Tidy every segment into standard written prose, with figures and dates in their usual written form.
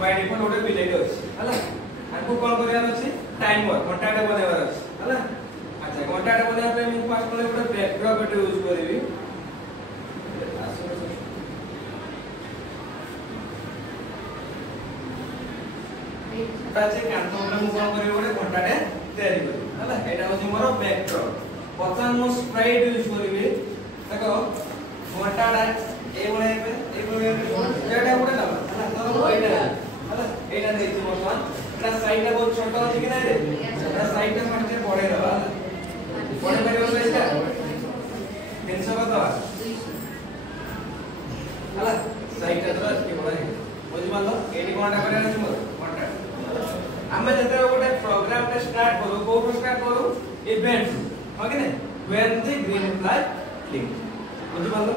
By default गोटे bill rate अछि हला आको कोन करियार अछि टाइमर घंटाटा बनाइबार अछि हला अच्छा घंटाटा बनाइबा पे मु फास्ट गोटे बैकड्रॉप एटे यूज करबी ताचे कांतोले मु कोन करियो गोटे घंटाटे तयारी करबी हला एटा होछि मोर बैकड्रॉप पछन मु स्प्राइट यूज करबी देखो घंटाटा एटा गोटे ना हला एटा हला एटा देछि बर्तमान एटा साइडटा बहुत छोट अछि कि नै रे एटा साइडटा माने बडे रहा बडे परियो एटा 300 कत हला साइडटा तो अछि बडे बुझि मानलो एडी कोनटा करे अछि मोर कोनटा आमे जते गोटे प्रोग्राम टे स्टार्ट करू को स्टार्ट करू इवेंट हो कि नै when the green flag blink बुझि मानलो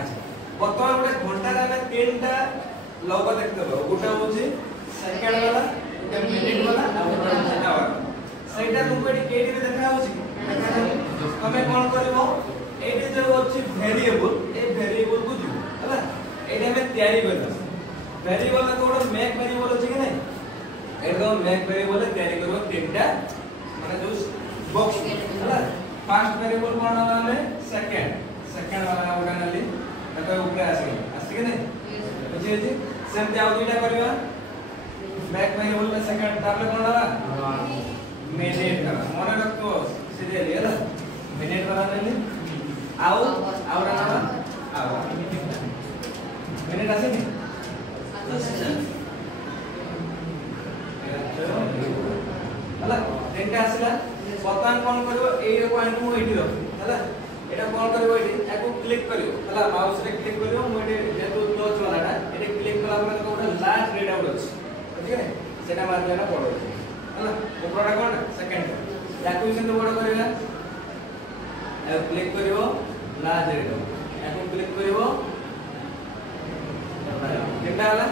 अच्छा बर्तमान गोटे घंटा रे तीनटा लोग देखते हो गोटा होची सेकंड वाला गोटे मिनिट वाला आ गोटे होची आवर सेटा तुमको एटी केडी रे देखा होची तमे कोन करबो एटी जे होची वेरिएबल ए वेरिएबल को जो हला एटा में तयारी करबो वेरिएबल का कोड मेक वेरिएबल होची कि नै एटा मेक वेरिएबल तयारी करबो तीनटा माने जो बॉक्स हला फर्स्ट वेरिएबल कोन नामे सेकंड वाला गोटा नाली तको ऊपर आसी कि नै बुझी जी सेम जाउ दुईटा करबा बैक वेरिएबल में सेकंड तापर कोन लगा मिनिट का मन रखो सीधे ले ला मिनिट वाला ले आउ आउरा ना आउ मिनिट आसे नि हला तीनटा आसीला बर्तमान कोन करबो एई पॉइंट मु एठी रख हला एटा कोन करबो एठी एको क्लिक करियो हला माउस रे क्लिक करियो मु एठी जेतु टच वालाटा एठी क्लिक कला पर कोटा लास्ट रीड आउट अछि ठीक है सेटा मार देना पड़ो हला ऊपरटा कोन सेकंड याकु सेंद बड़ करबा ए क्लिक करियो लास्ट रीड एको क्लिक करियो केटा हला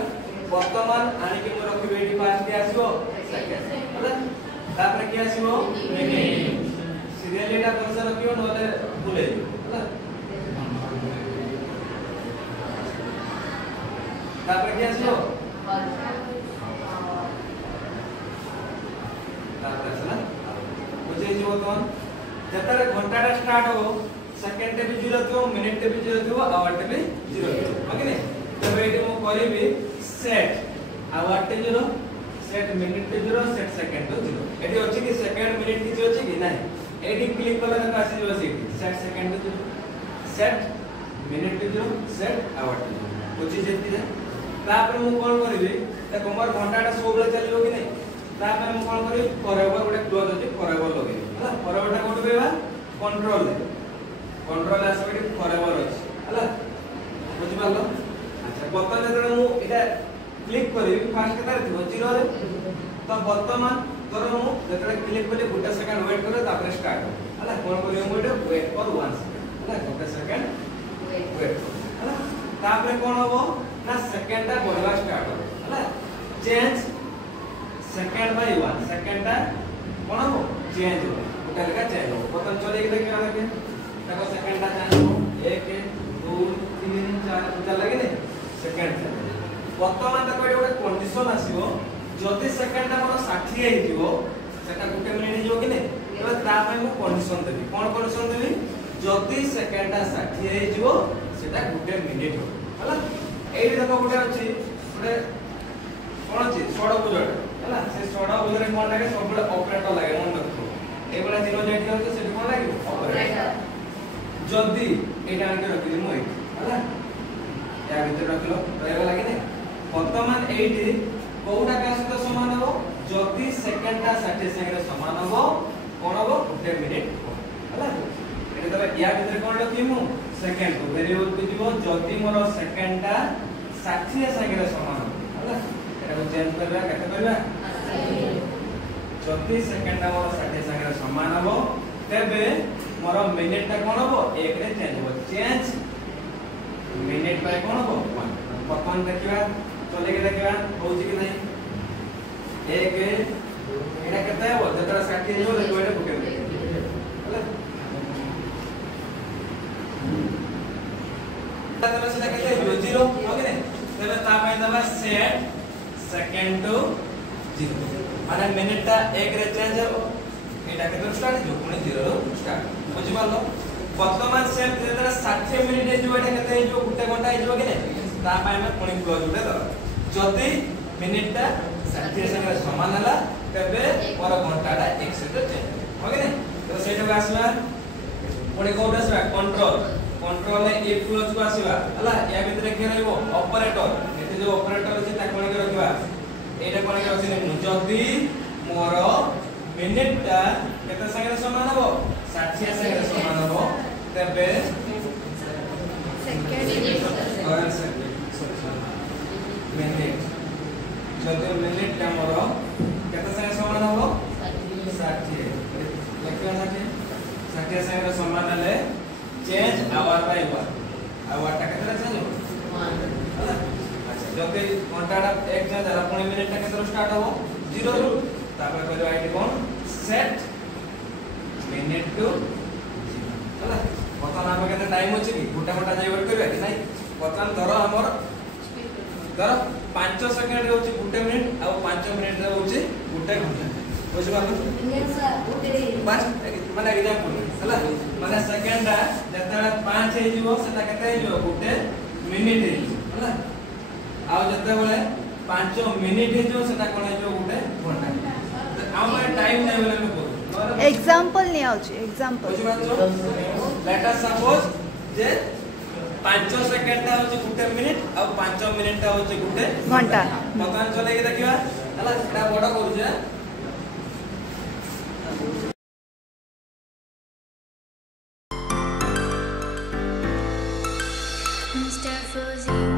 वर्तमान आनी कि मु रखबे एठी पास के आसीबो सेकंड हला तापर के आसीबो मिनिट सीरियल एटा करसे रखियो नले भूले हला तापर के आसीबो तापर असला बुझे जीवो तोन जतरे घंटाटा स्टार्ट हो सेकंड टे भी 0 थियो मिनिट टे भी 0 थियो आवर टे भी 0 थियो ओके ने तबे एटी मु करबी सेट आवर टे 0 सेट मिनिट टे 0 सेट सेकंड टे 0 एटी अछि कि सेकंड मिनिट किछ अछि कि नै एटी क्लिक कला त आसी जो सेट सेट सेकंड टे 0 सेट मिनिट टे 0 सेट आवर टे 0 बुझी जेती जे तापर मु कोन करबी त कमर घंटाटा सोबले चलियो कि नै तापर मु कोन करबी फॉरएवर गोटे क्लोज अछि फॉरएवर लगे हला फॉरएवरटा कोड बेबा कंट्रोल कंट्रोल आसबे फॉरएवर अछि हला बुझि पालो अच्छा बर्तमान जतरे मु एटा क्लिक करबी फास्ट केतार थियो 0 रे तो वर्तमान तोर मु जतरे क्लिक करले गोटे सेकंड वेट करे तापर स्टार्ट हला कोन करियो मु एटा वेट फॉर 1 सेकंड हला गोटे सेकंड वेट हला तापर कोन होबो ना सेकंडटा बढ़वा स्टार्ट हो हला चेंज सेकंड बाय 1 सेकंडटा कोन हो चेंज हो गोटे लगा चेंज हो बटन चले के देखियो लगे तको सेकंडटा चेंज हो 1 2 3 4 चल लगे ने सेकंड वर्तमान तक गोटे कंडीशन आसीबो जदि सेकंडटा मोर 60 हे दियो सेटा गोटे मिनिट जो कि ने एबे ता पय मु कंडीशन देबी कोन कंडीशन देबी जदि सेकंडटा 60 हे दियो सेटा गोटे मिनिट हो हला एई देखो गोटे अछि गोटे कोन अछि सड़क बुझड़ हला से सड़क बुझरे कोन लागे सबले ऑपरेटर लागे मन रखो ए बला जीरो जेट हो से कोन लागे ऑपरेटर जदि एटा आके रखि मु हला या भीतर रखलो रहबा लागे ने वर्तमान एटी कोउटा का सहित समान हो जदि सेकंडटा 60 सेकंड समान हो कोन हो 1 मिनिट हला एटा तबे या भीतर कोन रखिमु सेकंड को वेरिएबल को दिबो जदि मोर सेकंडटा 60 सेकंड समान हो हला एटा को चेंज करबा कते करबा जदि सेकंडटा मोर 60 सेकंड समान हो तबे मोर मिनिटटा कोन हो 1 रे चेंज हो चेंज मिनिट बाय कोन हो 1 वर्तमान देखिबा चले के देखिबा होउची कि नहीं एक एटा केते हो जतरा 60 हो देखो एटा बुके हला तबे सेटा केते हो 0 ओके ने तबे ता पय दबा सेट सेकंड टू 0 माने मिनिट टा 1 रे चेंज हो एटा केते स्टार्ट जो पुनी 0 रो स्टार्ट बुझि पालो वर्तमान से जेतरा 60 मिनिट हे जो एटा केते जो गुटे घंटा हे जो कि नै ता पय हम पुनी क्लोज उठे दो जदी मिनिट टा 60 संगे समान हला तबे पर घंटा टा 1 से चेंज हो कि नै तो सेटा आसला पुनी कोड आसबा कंट्रोल ए इफ क्लोज को आसीबा हला या भितरे के रहइबो ऑपरेटर एते जो ऑपरेटर अछि ता कोन के रखबा एटा कोन के रखिने जदी मोर मिनिट टा केते संगे समान हो 60 संगे समान हो तबे सेकंड और मिनिट जदी मिनिट टा मोर केते संगे समान हो 60 लेखिया 60 संगे समान हले चेंज आवर बाय आवर टा केते चेंज हो 1 हला अच्छा जदी घंटाटा 1 चेंज हला पुनी मिनिट टा केते स्टार्ट हो 0 रु तापर करबा आइडी कोन सेट मिनिट टू 0 हला बतन हम केते टाइम होची कि गुटा गुटा जाय वर्क करबा कि नाही बतन धरो हमर धरो 5 सेकंड रे होची गुटे मिनिट आ 5 मिनिट रे होची गुटे घंटा बुझबा बस माने एग्जांपल हला माने सेकंड रा जतरा 5 हे जीवो सेटा केते हे जीवो गुटे मिनिट हे हला आ जते बेले 5 मिनिट हे जीवो सेटा कोन हे जीवो गुटे घंटा आ माने टाइम नै बेले में बोल एग्जांपल नै आउची एग्जांपल बुझबा लेट अस सपोज जे 5 सेकंड ता होची गुटे मिनिट आ 5 मिनिट ता होची गुटे घंटा बतन चले के देखिबा हला एटा बडा करू जे Mr. Fuzzy